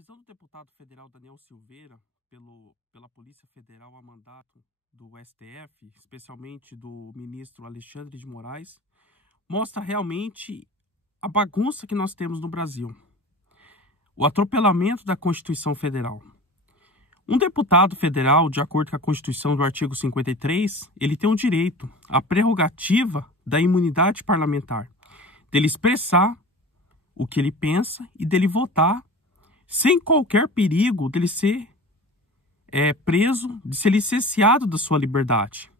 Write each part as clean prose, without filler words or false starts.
prisão do deputado federal Daniel Silveira pela Polícia Federal a mandato do STF, especialmente do ministro Alexandre de Moraes, mostra realmente a bagunça que nós temos no Brasil. O atropelamento da Constituição Federal. Um deputado federal, de acordo com a Constituição do artigo 53, ele tem o direito, a prerrogativa da imunidade parlamentar, dele expressar o que ele pensa e dele votar sem qualquer perigo dele ser preso, de ser licenciado da sua liberdade.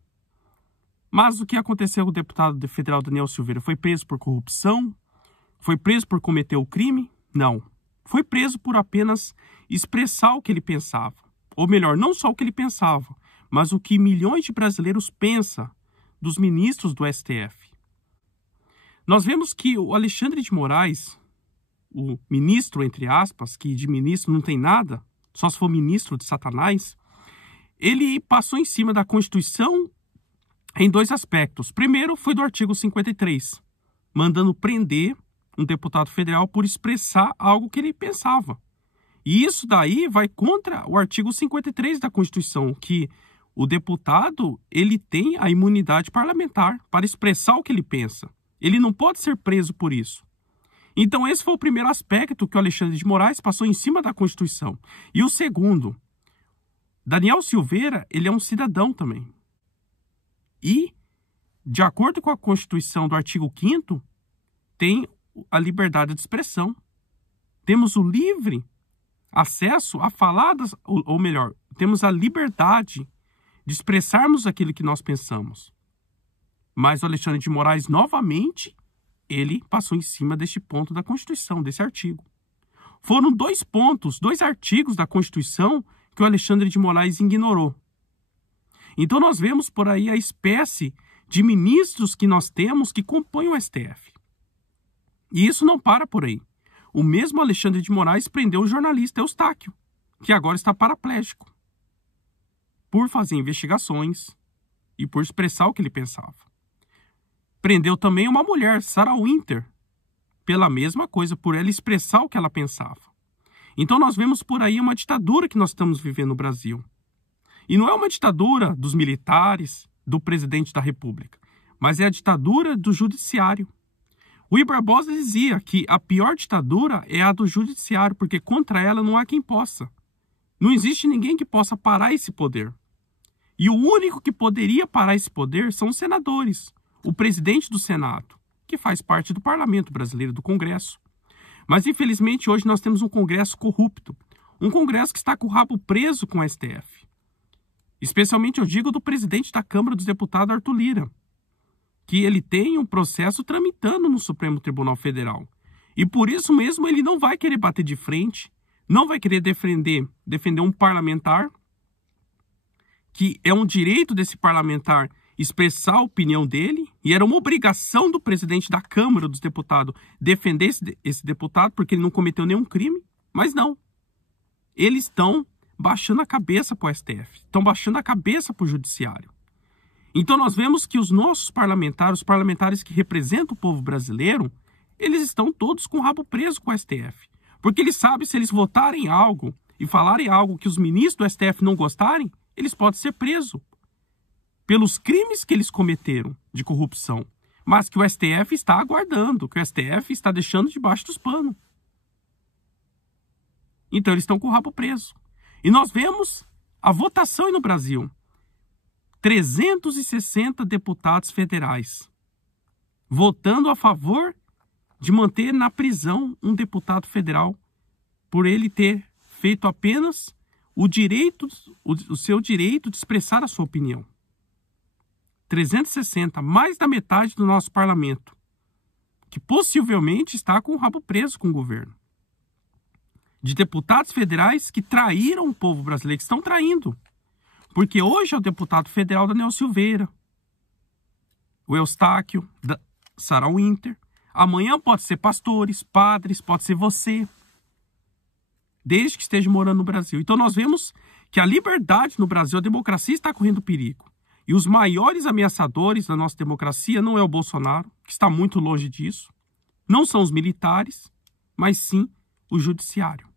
Mas o que aconteceu com o deputado federal Daniel Silveira? Foi preso por corrupção? Foi preso por cometer o crime? Não. Foi preso por apenas expressar o que ele pensava. Ou melhor, não só o que ele pensava, mas o que milhões de brasileiros pensam dos ministros do STF. Nós vemos que o Alexandre de Moraes, o ministro, entre aspas, que de ministro não tem nada, só se for ministro de Satanás, ele passou em cima da Constituição em dois aspectos. Primeiro foi do artigo 53, mandando prender um deputado federal por expressar algo que ele pensava. E isso daí vai contra o artigo 53 da Constituição, que o deputado ele tem a imunidade parlamentar para expressar o que ele pensa. Ele não pode ser preso por isso. Então esse foi o primeiro aspecto que o Alexandre de Moraes passou em cima da Constituição. E o segundo, Daniel Silveira, ele é um cidadão também. E, de acordo com a Constituição do artigo 5º, tem a liberdade de expressão. Temos o livre acesso a faladas, ou melhor, temos a liberdade de expressarmos aquilo que nós pensamos. Mas o Alexandre de Moraes, novamente, ele passou em cima deste ponto da Constituição, desse artigo. Foram dois artigos da Constituição que o Alexandre de Moraes ignorou. Então nós vemos por aí a espécie de ministros que nós temos que compõem o STF. E isso não para por aí. O mesmo Alexandre de Moraes prendeu o jornalista Eustáquio, que agora está paraplégico, por fazer investigações e por expressar o que ele pensava. Prendeu também uma mulher, Sarah Winter, pela mesma coisa, por ela expressar o que ela pensava. Então nós vemos por aí uma ditadura que nós estamos vivendo no Brasil. E não é uma ditadura dos militares, do presidente da República, mas é a ditadura do judiciário. O Rui Barbosa dizia que a pior ditadura é a do judiciário, porque contra ela não há quem possa. Não existe ninguém que possa parar esse poder. E o único que poderia parar esse poder são os senadores. O presidente do Senado, que faz parte do Parlamento Brasileiro, do Congresso. Mas, infelizmente, hoje nós temos um Congresso corrupto. Um Congresso que está com o rabo preso com o STF. Especialmente, eu digo, do presidente da Câmara dos Deputados, Arthur Lira, que ele tem um processo tramitando no Supremo Tribunal Federal. E por isso mesmo ele não vai querer bater de frente, não vai querer defender um parlamentar, que é um direito desse parlamentar expressar a opinião dele, e era uma obrigação do presidente da Câmara dos Deputados defender esse deputado, porque ele não cometeu nenhum crime, mas não. Eles estão baixando a cabeça para o STF, estão baixando a cabeça para o judiciário. Então nós vemos que os nossos parlamentares, os parlamentares que representam o povo brasileiro, eles estão todos com o rabo preso com o STF. Porque eles sabem, se eles votarem algo e falarem algo que os ministros do STF não gostarem, eles podem ser presos pelos crimes que eles cometeram de corrupção, mas que o STF está aguardando, que o STF está deixando debaixo dos panos. Então eles estão com o rabo preso. E nós vemos a votação no Brasil. 360 deputados federais votando a favor de manter na prisão um deputado federal por ele ter feito apenas o seu direito de expressar a sua opinião. 360, mais da metade do nosso parlamento, que possivelmente está com o rabo preso com o governo. De deputados federais que traíram o povo brasileiro, que estão traindo. Porque hoje é o deputado federal Daniel Silveira, o Eustáquio, Sarah Winter. Amanhã pode ser pastores, padres, pode ser você, desde que esteja morando no Brasil. Então nós vemos que a liberdade no Brasil, a democracia está correndo perigo. E os maiores ameaçadores da nossa democracia não é o Bolsonaro, que está muito longe disso, não são os militares, mas sim o judiciário.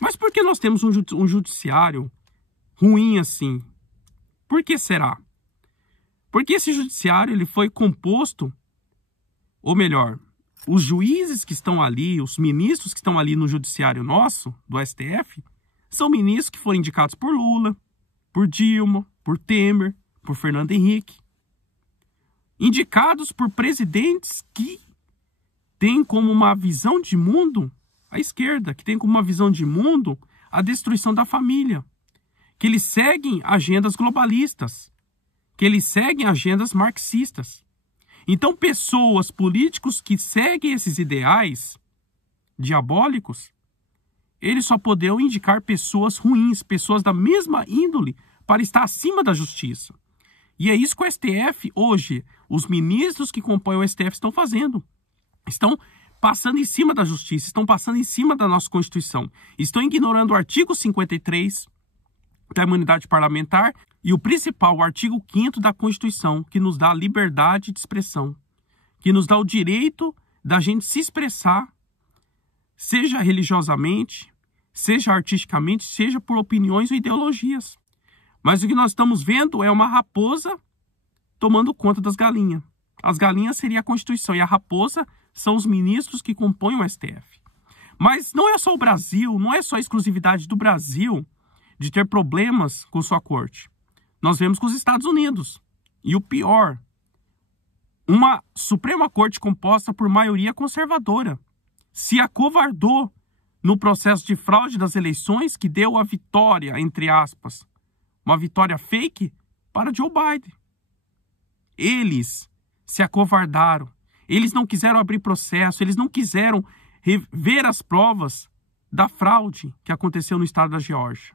Mas por que nós temos um judiciário ruim assim? Por que será? Porque esse judiciário ele foi composto, ou melhor, os juízes que estão ali, os ministros que estão ali no judiciário nosso, do STF, são ministros que foram indicados por Lula, por Dilma, por Temer, por Fernando Henrique. Indicados por presidentes que têm como uma visão de mundo a esquerda, que tem como uma visão de mundo a destruição da família, que eles seguem agendas globalistas, que eles seguem agendas marxistas. Então, pessoas, políticos que seguem esses ideais diabólicos, eles só poderão indicar pessoas ruins, pessoas da mesma índole, para estar acima da justiça. E é isso que o STF, hoje, os ministros que compõem o STF estão fazendo. Estão passando em cima da justiça, estão passando em cima da nossa Constituição. Estão ignorando o artigo 53 da imunidade parlamentar e o principal, o artigo 5º da Constituição, que nos dá a liberdade de expressão, que nos dá o direito da gente se expressar, seja religiosamente, seja artisticamente, seja por opiniões ou ideologias. Mas o que nós estamos vendo é uma raposa tomando conta das galinhas. As galinhas seria a Constituição e a raposa são os ministros que compõem o STF. Mas não é só o Brasil, não é só a exclusividade do Brasil de ter problemas com sua corte. Nós vemos com os Estados Unidos. E o pior, uma Suprema Corte composta por maioria conservadora se acovardou no processo de fraude das eleições que deu a vitória, entre aspas, uma vitória fake para Joe Biden. Eles se acovardaram. Eles não quiseram abrir processo, eles não quiseram ver as provas da fraude que aconteceu no estado da Geórgia.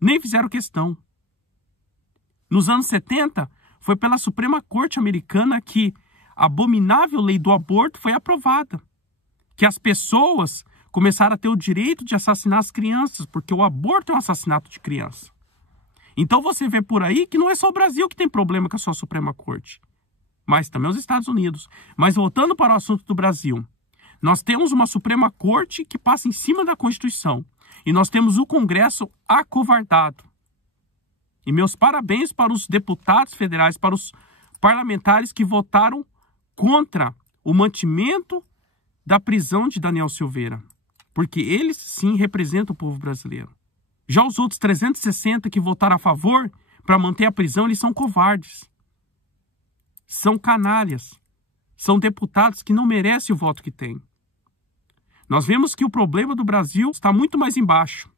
Nem fizeram questão. Nos anos 70, foi pela Suprema Corte Americana que a abominável lei do aborto foi aprovada. Que as pessoas começaram a ter o direito de assassinar as crianças, porque o aborto é um assassinato de criança. Então você vê por aí que não é só o Brasil que tem problema com a sua Suprema Corte, mas também os Estados Unidos. Mas voltando para o assunto do Brasil, nós temos uma Suprema Corte que passa em cima da Constituição. E nós temos o Congresso acovardado. E meus parabéns para os deputados federais, para os parlamentares que votaram contra o mantimento da prisão de Daniel Silveira. Porque eles, sim, representam o povo brasileiro. Já os outros 360 que votaram a favor para manter a prisão, eles são covardes. São canalhas. São deputados que não merecem o voto que têm. Nós vemos que o problema do Brasil está muito mais embaixo.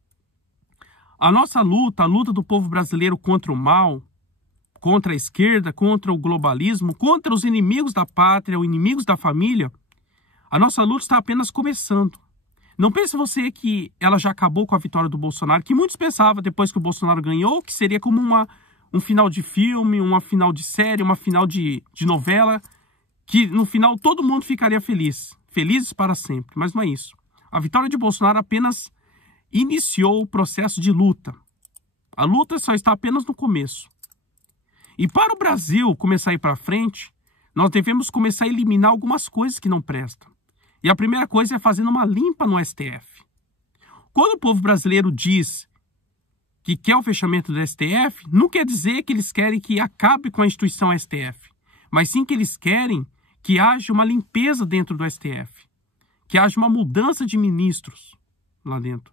A nossa luta, a luta do povo brasileiro contra o mal, contra a esquerda, contra o globalismo, contra os inimigos da pátria, os inimigos da família, a nossa luta está apenas começando. Não pense você que ela já acabou com a vitória do Bolsonaro, que muitos pensavam depois que o Bolsonaro ganhou, que seria como um final de filme, uma final de série, uma final de novela, que no final todo mundo ficaria feliz. Felizes para sempre, mas não é isso. A vitória de Bolsonaro apenas iniciou o processo de luta. A luta só está apenas no começo. E para o Brasil começar a ir para frente, nós devemos começar a eliminar algumas coisas que não prestam. E a primeira coisa é fazendo uma limpa no STF. Quando o povo brasileiro diz que quer o fechamento do STF, não quer dizer que eles querem que acabe com a instituição STF, mas sim que eles querem que haja uma limpeza dentro do STF, que haja uma mudança de ministros lá dentro,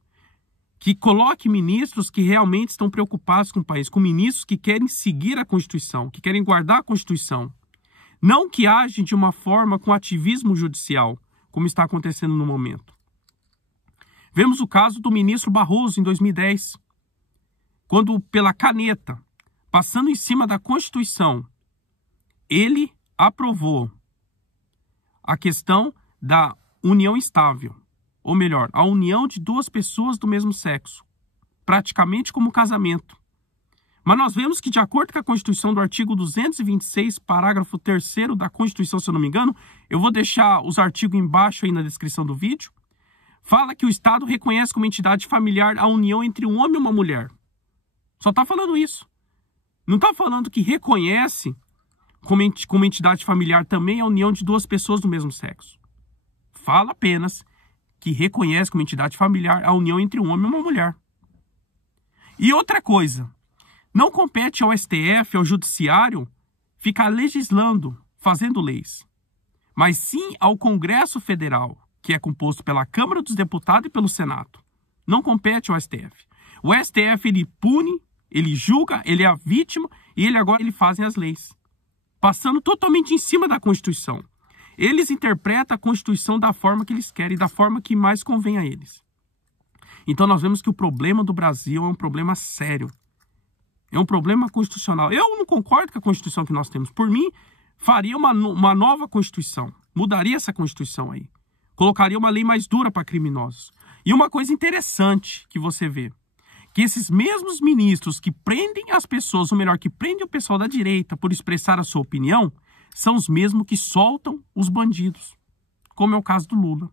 que coloque ministros que realmente estão preocupados com o país, com ministros que querem seguir a Constituição, que querem guardar a Constituição, não que agem de uma forma com ativismo judicial, como está acontecendo no momento. Vemos o caso do ministro Barroso em 2010, quando pela caneta, passando em cima da Constituição, ele aprovou a questão da união estável, ou melhor, a união de duas pessoas do mesmo sexo, praticamente como casamento. Mas nós vemos que, de acordo com a Constituição do artigo 226, parágrafo 3º da Constituição, se eu não me engano, eu vou deixar os artigos embaixo aí na descrição do vídeo, fala que o Estado reconhece como entidade familiar a união entre um homem e uma mulher. Só está falando isso. Não está falando que reconhece como entidade familiar também a união de duas pessoas do mesmo sexo. Fala apenas que reconhece como entidade familiar a união entre um homem e uma mulher. E outra coisa, não compete ao STF, ao Judiciário, ficar legislando, fazendo leis, mas sim ao Congresso Federal, que é composto pela Câmara dos Deputados e pelo Senado. Não compete ao STF. O STF, ele pune, ele julga, ele é a vítima e ele fazem as leis, passando totalmente em cima da Constituição. Eles interpretam a Constituição da forma que eles querem, da forma que mais convém a eles. Então nós vemos que o problema do Brasil é um problema sério. É um problema constitucional. Eu não concordo com a Constituição que nós temos. Por mim, faria uma nova Constituição. Mudaria essa Constituição aí. Colocaria uma lei mais dura para criminosos. E uma coisa interessante que você vê, que esses mesmos ministros que prendem as pessoas, ou melhor, que prendem o pessoal da direita por expressar a sua opinião, são os mesmos que soltam os bandidos, como é o caso do Lula.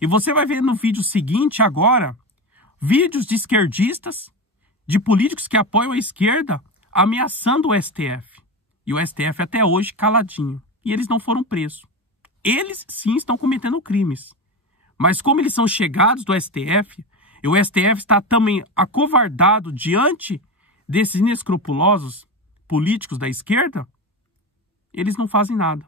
E você vai ver no vídeo seguinte agora, vídeos de esquerdistas, de políticos que apoiam a esquerda, ameaçando o STF. E o STF até hoje caladinho. E eles não foram presos. Eles sim estão cometendo crimes. Mas como eles são chegados do STF, e o STF está também acovardado diante desses inescrupulosos políticos da esquerda, eles não fazem nada.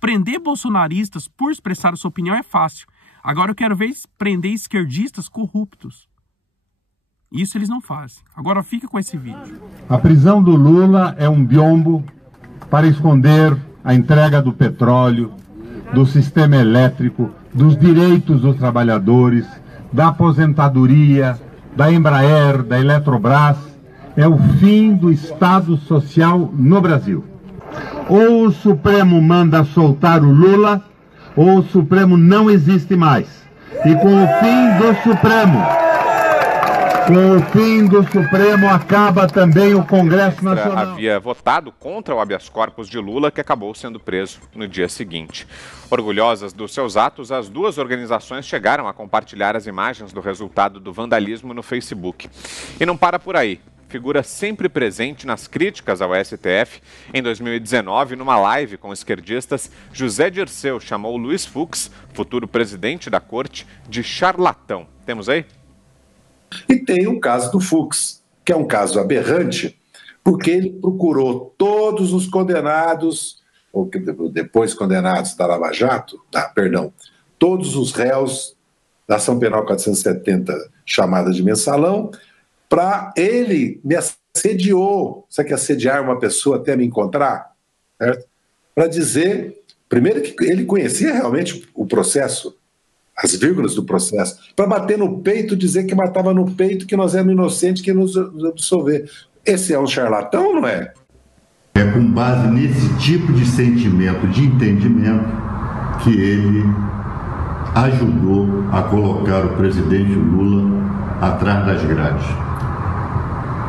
Prender bolsonaristas por expressar a sua opinião é fácil. Agora eu quero ver prender esquerdistas corruptos. Isso eles não fazem. Agora fica com esse vídeo. A prisão do Lula é um biombo para esconder a entrega do petróleo, do sistema elétrico, dos direitos dos trabalhadores, da aposentadoria, da Embraer, da Eletrobras. É o fim do Estado Social no Brasil. Ou o Supremo manda soltar o Lula, ou o Supremo não existe mais. E com o fim do Supremo acaba também o Congresso Nacional. Havia votado contra o habeas corpus de Lula, que acabou sendo preso no dia seguinte. Orgulhosas dos seus atos, as duas organizações chegaram a compartilhar as imagens do resultado do vandalismo no Facebook. E não para por aí. Figura sempre presente nas críticas ao STF. Em 2019, numa live com esquerdistas, José Dirceu chamou Luiz Fux, futuro presidente da corte, de charlatão. Temos aí? E tem o caso do Fux, que é um caso aberrante, porque ele procurou todos os condenados, ou depois condenados da Lava Jato, todos os réus da Ação Penal 470, chamada de mensalão, para ele me assediou. Sabe que assediar uma pessoa até me encontrar? Para dizer, primeiro, que ele conhecia realmente o processo, as vírgulas do processo, para bater no peito, dizer que matava no peito, que nós éramos inocentes, que nos absolver. Esse é um charlatão, não é? É com base nesse tipo de sentimento, de entendimento, que ele ajudou a colocar o presidente Lula atrás das grades.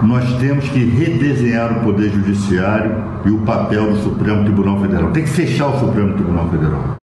Nós temos que redesenhar o Poder Judiciário e o papel do Supremo Tribunal Federal. Tem que fechar o Supremo Tribunal Federal.